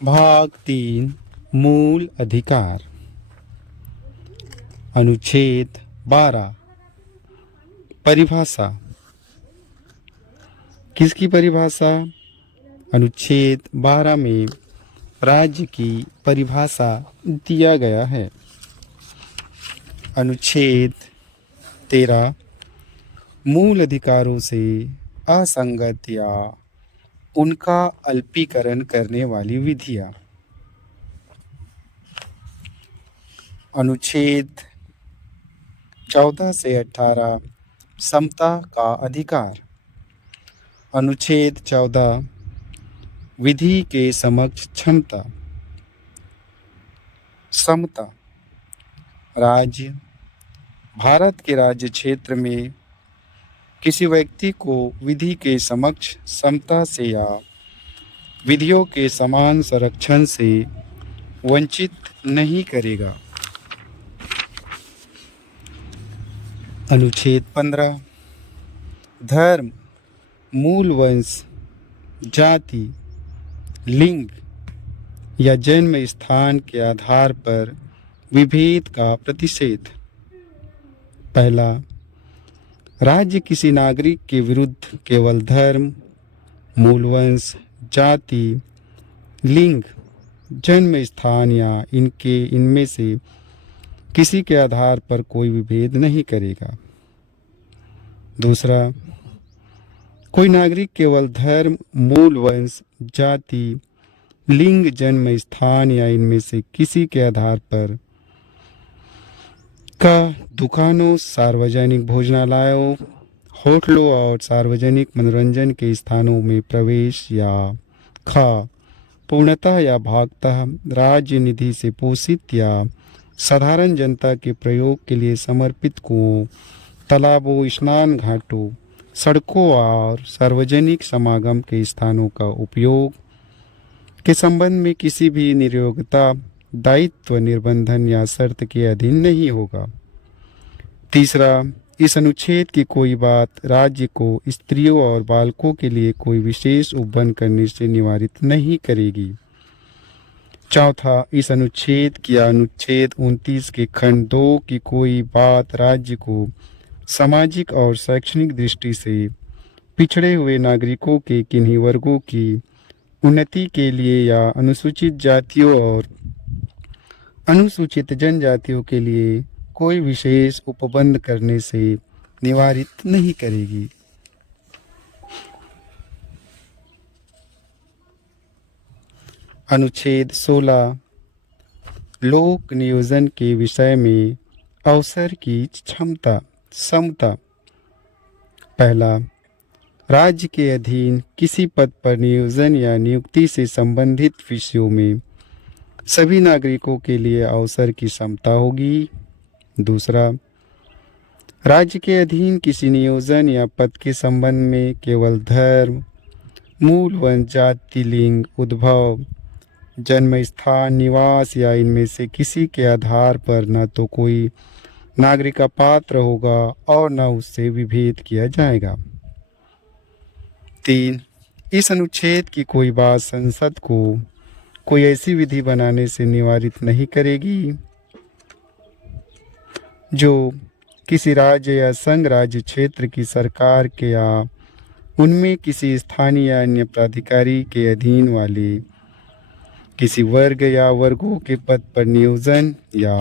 भाग 3 मूल अधिकार। अनुच्छेद 12 परिभाषा। किसकी परिभाषा? अनुच्छेद 12 में राज्य की परिभाषा दिया गया है। अनुच्छेद 13 मूल अधिकारों से असंगत या उनका अल्पीकरण करने वाली विधियां। अनुच्छेद 14 से 18 समता का अधिकार। अनुच्छेद 14 विधि के समक्ष क्षमता। समता। राज्य भारत के राज्य क्षेत्र में किसी व्यक्ति को विधि के समक्ष समता से या विधियों के समान संरक्षण से वंचित नहीं करेगा। अनुच्छेद 15 धर्म, मूल वंश, जाति, लिंग या जन्म स्थान के आधार पर विभेद का प्रतिषेध। पहला, राज्य किसी नागरिक के विरुद्ध केवल धर्म, मूल वंश, जाति, लिंग, जन्म स्थान या इनमें से किसी के आधार पर कोई विभेद नहीं करेगा। दूसरा, कोई नागरिक केवल धर्म, मूल वंश, जाति, लिंग, जन्म स्थान या इनमें से किसी के आधार पर का दुकानों, सार्वजनिक भोजनालयों, होटलों और सार्वजनिक मनोरंजन के स्थानों में प्रवेश या ख पूर्णतः या भागतः राज्य निधि से पोषित या साधारण जनता के प्रयोग के लिए समर्पित कुओं, तालाबों, स्नान घाटों, सड़कों और सार्वजनिक समागम के स्थानों का उपयोग के संबंध में किसी भी नियोक्ता दायित्व, निर्बंधन या शर्त के अधीन नहीं होगा। तीसरा, इस अनुच्छेद की कोई बात राज्य को स्त्रियों और बालकों के लिए कोई विशेष उपबंध करने से निवारित नहीं करेगी। चौथा, इस अनुच्छेद की अनुच्छेद 29 के खंड 2 की कोई बात राज्य को सामाजिक और शैक्षणिक दृष्टि से पिछड़े हुए नागरिकों के किन्हीं वर्गों की उन्नति के लिए या अनुसूचित जातियों और अनुसूचित जनजातियों के लिए कोई विशेष उपबंध करने से निवारित नहीं करेगी। अनुच्छेद 16 लोक नियोजन के विषय में अवसर की क्षमता, समता। पहला, राज्य के अधीन किसी पद पर नियोजन या नियुक्ति से संबंधित विषयों में सभी नागरिकों के लिए अवसर की समता होगी। दूसरा, राज्य के अधीन किसी नियोजन या पद के संबंध में केवल धर्म, मूल वंश, जाति, लिंग, उद्भव, जन्म स्थान, निवास या इनमें से किसी के आधार पर न तो कोई नागरिक अपात्र होगा और न उससे विभेद किया जाएगा। 3, इस अनुच्छेद की कोई बात संसद को कोई ऐसी विधि बनाने से निवारित नहीं करेगी जो किसी राज्य या संघ राज्य क्षेत्र की सरकार के या उनमें किसी स्थानीय या अन्य प्राधिकारी के अधीन वाले किसी वर्ग या वर्गों के पद पर नियोजन या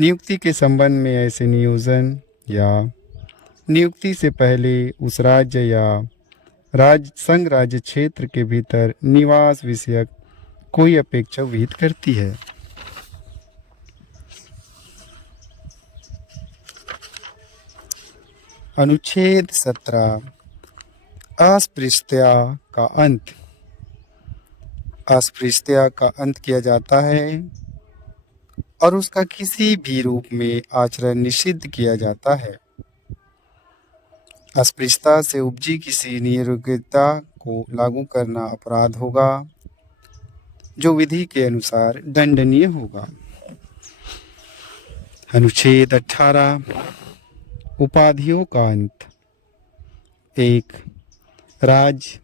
नियुक्ति के संबंध में ऐसे नियोजन या नियुक्ति से पहले उस राज्य या संघ राज्य क्षेत्र के भीतर निवास विषयक कोई अपेक्षा विहित करती है। अनुच्छेद 17 अस्पृश्यता का अंत। अस्पृश्यता का अंत किया जाता है और उसका किसी भी रूप में आचरण निषिद्ध किया जाता है। अस्पृश्यता से उपजी किसी नियोक्ता को लागू करना अपराध होगा जो विधि के अनुसार दंडनीय होगा। अनुच्छेद 18 उपाधियों का अंत। 1, राज्य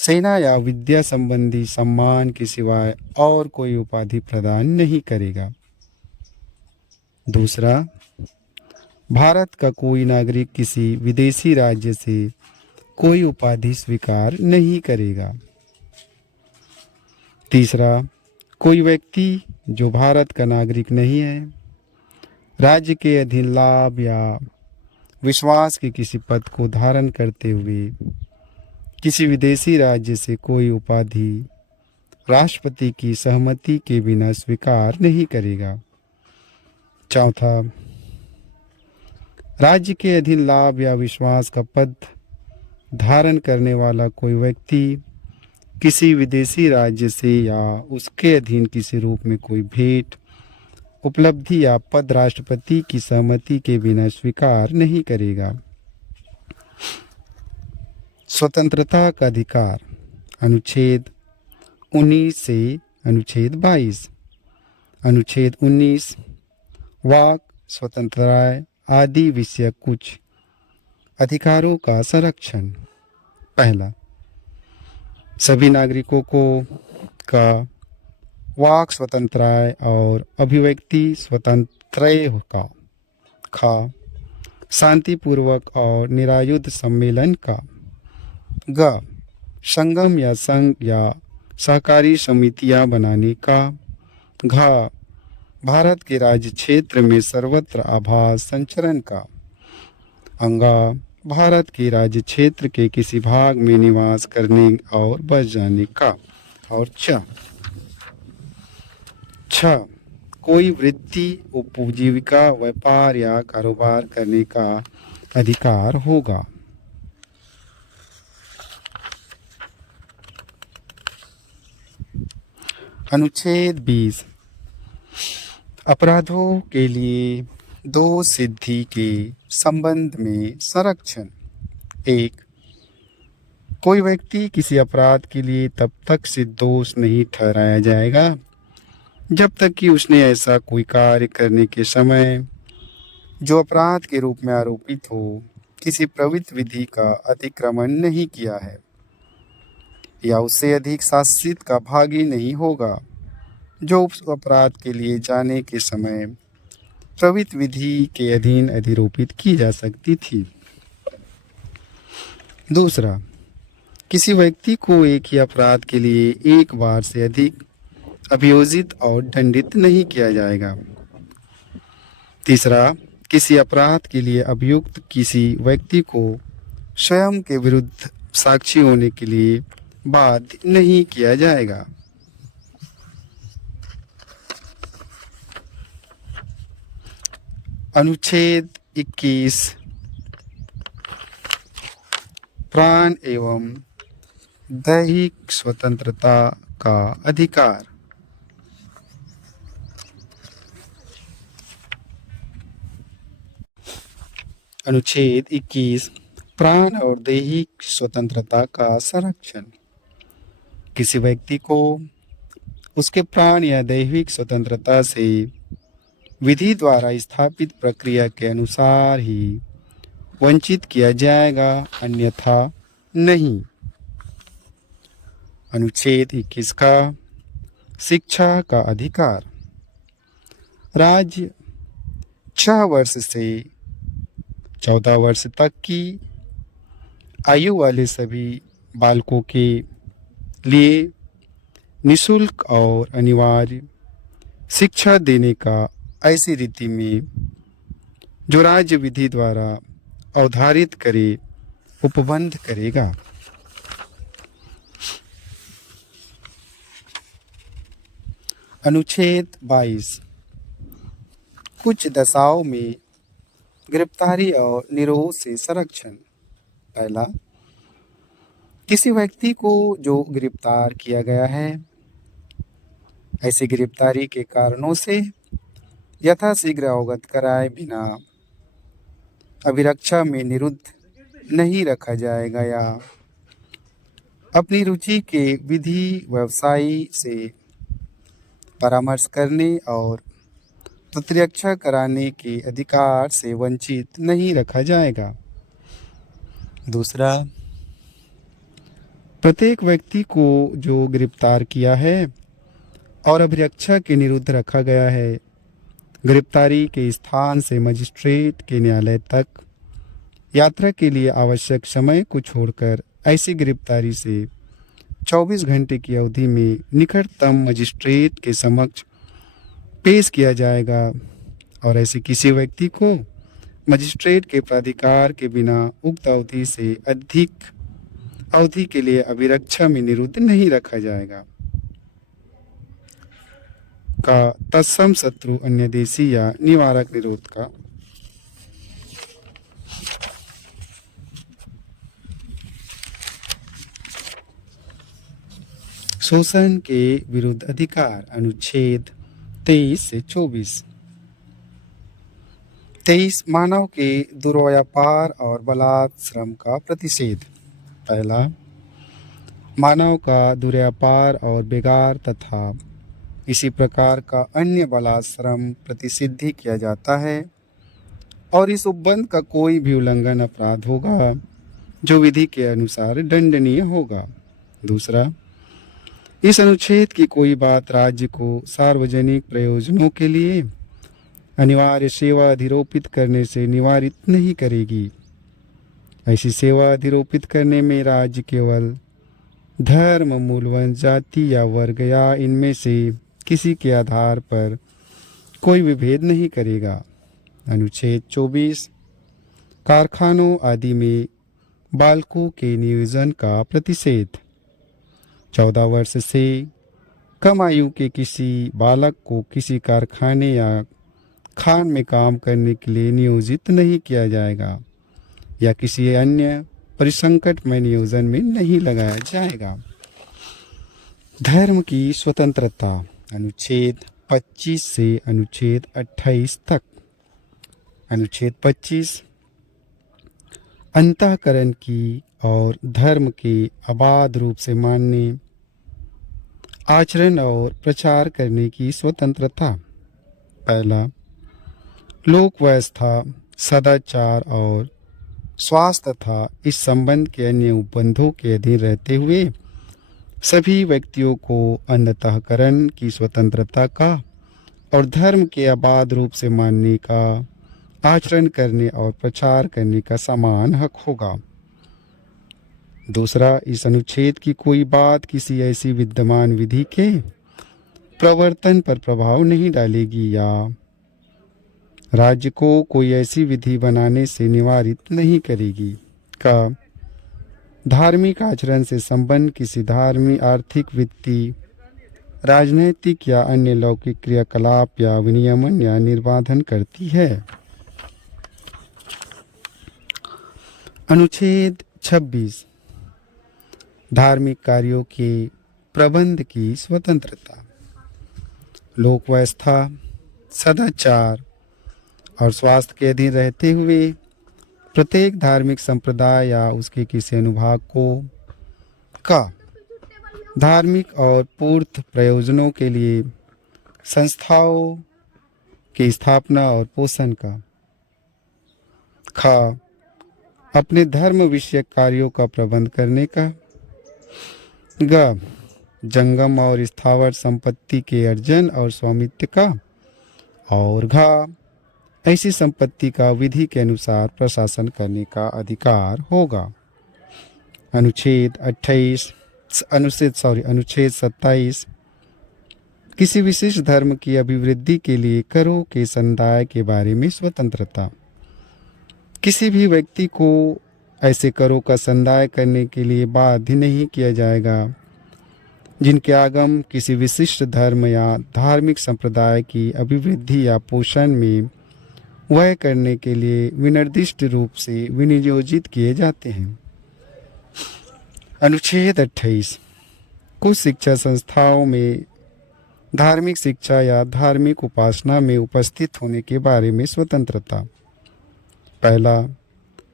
सेना या विद्या संबंधी सम्मान के सिवाय और कोई उपाधि प्रदान नहीं करेगा। दूसरा, भारत का कोई नागरिक किसी विदेशी राज्य से कोई उपाधि स्वीकार नहीं करेगा। तीसरा, कोई व्यक्ति जो भारत का नागरिक नहीं है, राज्य के अधीन लाभ या विश्वास के किसी पद को धारण करते हुए किसी विदेशी राज्य से कोई उपाधि राष्ट्रपति की सहमति के बिना स्वीकार नहीं करेगा। चौथा, राज्य के अधीन लाभ या विश्वास का पद धारण करने वाला कोई व्यक्ति किसी विदेशी राज्य से या उसके अधीन किसी रूप में कोई भेंट, उपलब्धि या पद राष्ट्रपति की सहमति के बिना स्वीकार नहीं करेगा। स्वतंत्रता का अधिकार, अनुच्छेद 19 से अनुच्छेद 22। अनुच्छेद 19 वाक स्वतंत्रता आदि विषय कुछ अधिकारों का संरक्षण। पहला, सभी नागरिकों को का वाक स्वतंत्रता और अभिव्यक्ति स्वतंत्रता का। खा, शांतिपूर्वक और निरायुध सम्मेलन का। ग, संगम या संघ या सहकारी समितियां बनाने का। घ, भारत के राज्य क्षेत्र में सर्वत्र आभास संचरण का। अंगा, भारत के राज्य क्षेत्र के किसी भाग में निवास करने और बस जाने का। और छ, कोई वृत्ति, उपजीविका, व्यापार या कारोबार करने का अधिकार होगा। अनुच्छेद 20 अपराधों के लिए दो सिद्धि के संबंध में संरक्षण। 1, कोई व्यक्ति किसी अपराध के लिए तब तक निर्दोष नहीं ठहराया जाएगा जब तक कि उसने ऐसा कोई कार्य करने के समय जो अपराध के रूप में आरोपित हो किसी प्रवृत्त विधि का अतिक्रमण नहीं किया है या उससे अधिक शासित का भागी नहीं होगा जो उस अपराध के लिए जाने के समय प्रवृत्त विधि के अधीन अधिरोपित की जा सकती थी। दूसरा, किसी व्यक्ति को एक ही अपराध के लिए एक बार से अधिक अभियोजित और दंडित नहीं किया जाएगा। तीसरा, किसी अपराध के लिए अभियुक्त किसी व्यक्ति को स्वयं के विरुद्ध साक्षी होने के लिए बाध्य नहीं किया जाएगा। अनुच्छेद 21 प्राण एवं दैहिक स्वतंत्रता का अधिकार। अनुच्छेद 21 प्राण और दैहिक स्वतंत्रता का संरक्षण। किसी व्यक्ति को उसके प्राण या दैहिक स्वतंत्रता से विधि द्वारा स्थापित प्रक्रिया के अनुसार ही वंचित किया जाएगा, अन्यथा नहीं। अनुच्छेद 21 का शिक्षा का अधिकार। राज्य 6 वर्ष से 14 वर्ष तक की आयु वाले सभी बालकों के लिए निःशुल्क और अनिवार्य शिक्षा देने का ऐसी रीति में जो राज्य विधि द्वारा अवधारित करे उपबंध करेगा। अनुच्छेद 22 कुछ दशाओं में गिरफ्तारी और निरोध से संरक्षण। पहला, किसी व्यक्ति को जो गिरफ्तार किया गया है ऐसी गिरफ्तारी के कारणों से यथाशीघ्र अवगत कराए बिना अभिरक्षा में निरुद्ध नहीं रखा जाएगा या अपनी रुचि के विधि व्यवसायी से परामर्श करने और प्रतिरक्षा कराने के अधिकार से वंचित नहीं रखा जाएगा। दूसरा, प्रत्येक व्यक्ति को जो गिरफ्तार किया है और अभिरक्षा के निरुद्ध रखा गया है, गिरफ्तारी के स्थान से मजिस्ट्रेट के न्यायालय तक यात्रा के लिए आवश्यक समय को छोड़कर ऐसी गिरफ्तारी से 24 घंटे की अवधि में निकटतम मजिस्ट्रेट के समक्ष पेश किया जाएगा और ऐसे किसी व्यक्ति को मजिस्ट्रेट के प्राधिकार के बिना उक्त अवधि से अधिक अवधि के लिए अभिरक्षा में निरुद्ध नहीं रखा जाएगा। का तत्सम शत्रु अन्य देशी या निवारक निरोध का शोषण के विरुद्ध अधिकार अनुच्छेद 23 से 24। 23 मानव के दुर्व्यापार और बलात् श्रम का प्रतिषेध। पहला, मानव का दुर्व्यापार और बेगार तथा इसी प्रकार का अन्य बलात् श्रम प्रतिषिद्ध किया जाता है और इस उपबंध का कोई भी उल्लंघन अपराध होगा जो विधि के अनुसार दंडनीय होगा। दूसरा, इस अनुच्छेद की कोई बात राज्य को सार्वजनिक प्रयोजनों के लिए अनिवार्य सेवा अधिरोपित करने से निवारित नहीं करेगी। ऐसी सेवा अधिरोपित करने में राज्य केवल धर्म, मूलवंश, जाति या वर्ग या इनमें से किसी के आधार पर कोई विभेद नहीं करेगा। अनुच्छेद 24 कारखानों आदि में बालकों के नियोजन का प्रतिषेध। 14 वर्ष से कम आयु के किसी बालक को किसी कारखाने या खान में काम करने के लिए नियोजित नहीं किया जाएगा या किसी अन्य परिसंकट में नियोजन में नहीं लगाया जाएगा। धर्म की स्वतंत्रता अनुच्छेद 25 से अनुच्छेद 28 तक। अनुच्छेद 25 अंतःकरण की और धर्म के अबाध रूप से मानने, आचरण और प्रचार करने की स्वतंत्रता। पहला, लोक व्यवस्था, सदाचार और स्वास्थ्य तथा इस संबंध के अन्य उपबंधों के अधीन रहते हुए सभी व्यक्तियों को अंतःकरण की स्वतंत्रता का और धर्म के अबाध रूप से मानने का, आचरण करने और प्रचार करने का समान हक होगा। दूसरा, इस अनुच्छेद की कोई बात किसी ऐसी विद्यमान विधि के प्रवर्तन पर प्रभाव नहीं डालेगी या राज्य को कोई ऐसी विधि बनाने से निवारित नहीं करेगी। का धार्मिक आचरण से संबंध किसी धार्मिक, आर्थिक, वित्तीय, राजनैतिक या अन्य लौकिक क्रियाकलाप या विनियमन या निर्बाधन करती है। अनुच्छेद 26 धार्मिक कार्यों के प्रबंध की स्वतंत्रता। लोक व्यवस्था, सदाचार और स्वास्थ्य के अधीन रहते हुए प्रत्येक धार्मिक संप्रदाय या उसके किसी अनुभाग को का धार्मिक और पूर्त प्रयोजनों के लिए संस्थाओं की स्थापना और पोषण का। खा अपने धर्म विषयक कार्यों का प्रबंध करने का। ग जंगम और स्थावर संपत्ति के अर्जन और स्वामित्व का। और घा ऐसी संपत्ति का विधि के अनुसार प्रशासन करने का अधिकार होगा। अनुच्छेद 27 किसी विशेष धर्म की अभिवृद्धि के लिए करों के समुदाय के बारे में स्वतंत्रता। किसी भी व्यक्ति को ऐसे करों का संदाय करने के लिए बाध्य नहीं किया जाएगा जिनके आगम किसी विशिष्ट धर्म या धार्मिक संप्रदाय की अभिवृद्धि या पोषण में व्यय करने के लिए विनिर्दिष्ट रूप से विनियोजित किए जाते हैं। अनुच्छेद 28 कुछ शिक्षा संस्थाओं में धार्मिक शिक्षा या धार्मिक उपासना में उपस्थित होने के बारे में स्वतंत्रता। पहला,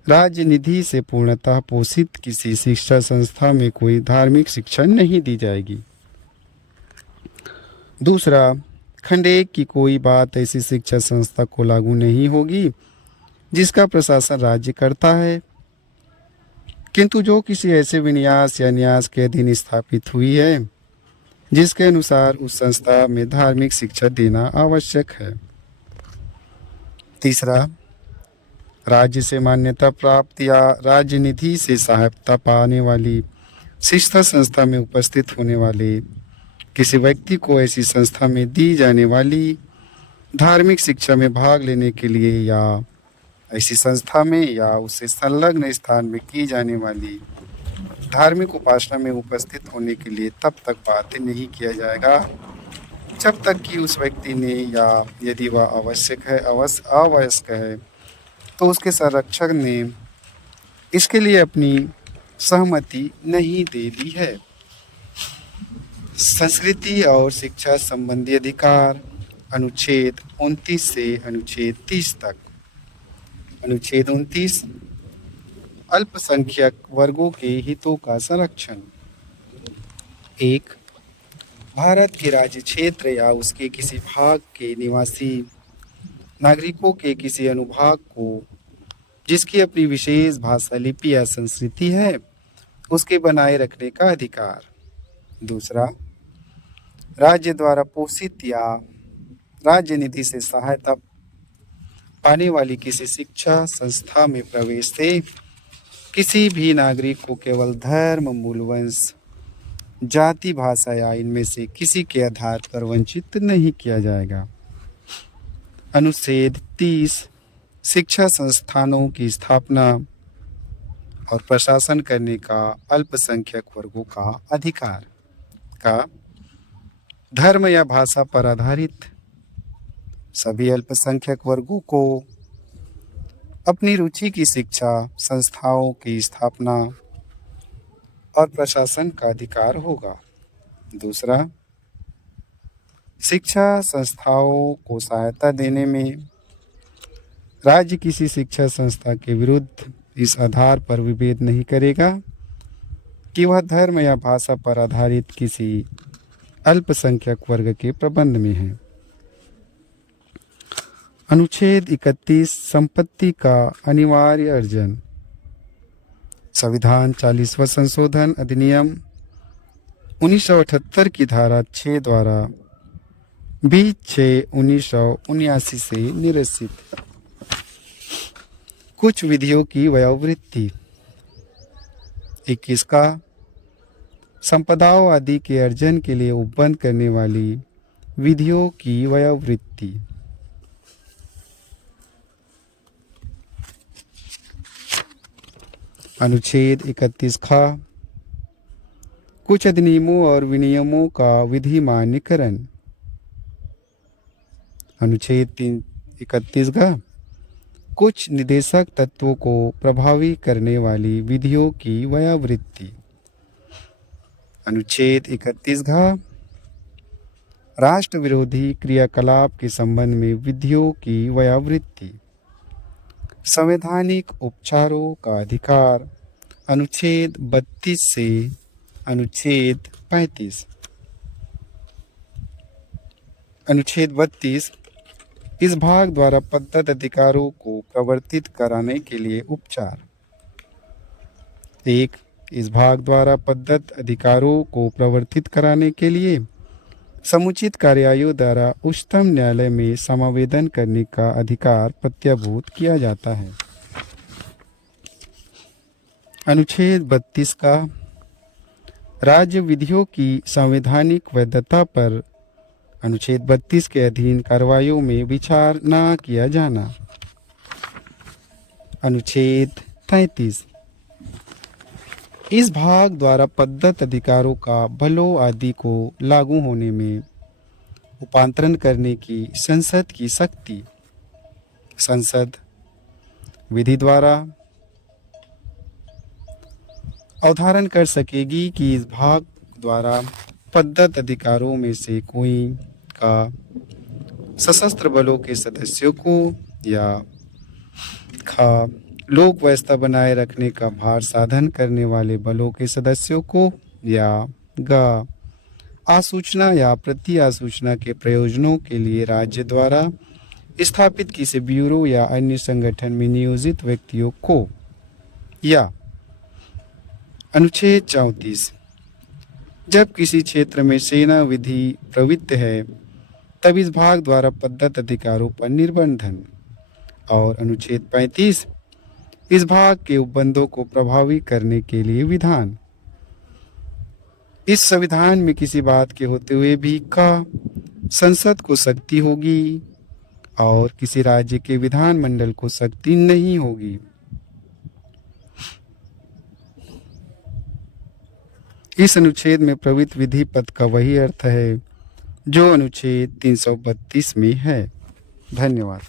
राज्य निधि से पूर्णतः पोषित किसी शिक्षा संस्था में कोई धार्मिक शिक्षा नहीं दी जाएगी। दूसरा, खंड 1 की कोई बात ऐसी शिक्षा संस्था को लागू नहीं होगी जिसका प्रशासन राज्य करता है। किंतु जो किसी ऐसे विन्यास या न्यास के अधीन स्थापित हुई है जिसके अनुसार उस संस्था में धार्मिक शिक्षा देना आवश्यक है। तीसरा, राज्य से मान्यता प्राप्त या राज्य निधि से सहायता पाने वाली शिक्षा संस्था में उपस्थित होने वाले किसी व्यक्ति को ऐसी संस्था में दी जाने वाली धार्मिक शिक्षा में भाग लेने के लिए या ऐसी संस्था में या उससे संलग्न स्थान में की जाने वाली धार्मिक उपासना में उपस्थित होने के लिए तब तक बाध्य नहीं किया जाएगा जब तक कि उस व्यक्ति ने या यदि वह अवयस्क है तो उसके संरक्षक ने इसके लिए अपनी सहमति नहीं दे दी है। संस्कृति और शिक्षा संबंधी अधिकार अनुच्छेद 29 से अनुच्छेद 30 तक। अनुच्छेद 29 अल्पसंख्यक वर्गों के हितों का संरक्षण। 1. भारत के राज्य क्षेत्र या उसके किसी भाग के निवासी नागरिकों के किसी अनुभाग को जिसकी अपनी विशेष भाषा, लिपि या संस्कृति है उसके बनाए रखने का अधिकार। 2. राज्य द्वारा पोषित या राज्य निधि से सहायता पाने वाली किसी शिक्षा संस्था में प्रवेश से किसी भी नागरिक को केवल धर्म, मूल वंश, जाति, भाषा या इनमें से किसी के आधार पर वंचित नहीं किया जाएगा। अनुच्छेद 30 शिक्षा संस्थानों की स्थापना और प्रशासन करने का अल्पसंख्यक वर्गों का अधिकार। का धर्म या भाषा पर आधारित सभी अल्पसंख्यक वर्गों को अपनी रुचि की शिक्षा संस्थाओं की स्थापना और प्रशासन का अधिकार होगा। 2. शिक्षा संस्थाओं को सहायता देने में राज्य किसी शिक्षा संस्था के विरुद्ध इस आधार पर विभेद नहीं करेगा कि वह धर्म या भाषा पर आधारित किसी अल्पसंख्यक वर्ग के प्रबंध में है। अनुच्छेद 31 संपत्ति का अनिवार्य अर्जन। संविधान 40वां संशोधन अधिनियम 1978 की धारा 6 द्वारा 20/6/1979 से निरसित कुछ विधियों की वयोवृत्ति। 21 का संपदाओं आदि के अर्जन के लिए उपबंध करने वाली विधियों की वयोवृत्ति। अनुच्छेद 31 खा कुछ अधिनियमों और विनियमों का विधिमान्यकरण। अनुच्छेद 31 ग कुछ निदेशक तत्वों को प्रभावी करने वाली विधियों की वयोवृत्ति। अनुच्छेद 31 घ राष्ट्र विरोधी क्रियाकलाप के संबंध में विधियों की वयोवृत्ति। संवैधानिक उपचारों का अधिकार। अनुच्छेद 32 से अनुच्छेद 35। अनुच्छेद 32 इस भाग द्वारा प्रदत्त अधिकारों को प्रवर्तित कराने के लिए उपचार। 1. इस भाग द्वारा प्रदत्त अधिकारों को प्रवर्तित कराने के लिए समुचित कार्यालयों द्वारा उच्चतम न्यायालय में समावेदन करने का अधिकार प्रत्याभूत किया जाता है। अनुच्छेद 32 का राज्य विधियों की संवैधानिक वैधता पर अनुच्छेद 32 के अधीन कार्रवाइयों में विचार न किया जाना। अनुच्छेद 33 इस भाग द्वारा प्रदत्त अधिकारों का भलों आदि को लागू होने में उपांतरण करने की संसद की शक्ति। संसद विधि द्वारा अवधारण कर सकेगी कि इस भाग द्वारा प्रदत्त अधिकारों में से कोई का सशस्त्र बलों के सदस्यों को या खा लोक व्यवस्था बनाए रखने का भार साधन करने वाले बलों के सदस्यों को या ग आसूचना या प्रति आसूचना के प्रयोजनों के लिए राज्य द्वारा स्थापित किसी ब्यूरो या अन्य संगठन में नियोजित व्यक्तियों को या अनुच्छेद 34। जब किसी क्षेत्र में सेना विधि प्रवृत्त है तब इस भाग द्वारा प्रदत्त अधिकारों पर निर्बंधन। और अनुच्छेद 35, इस भाग के उपबंधों को प्रभावी करने के लिए विधान। इस संविधान में किसी बात के होते हुए भी का संसद को शक्ति होगी और किसी राज्य के विधानमंडल को शक्ति नहीं होगी। इस अनुच्छेद में प्रवृत्त विधि पद का वही अर्थ है जो अनुच्छेद 332 में है। धन्यवाद।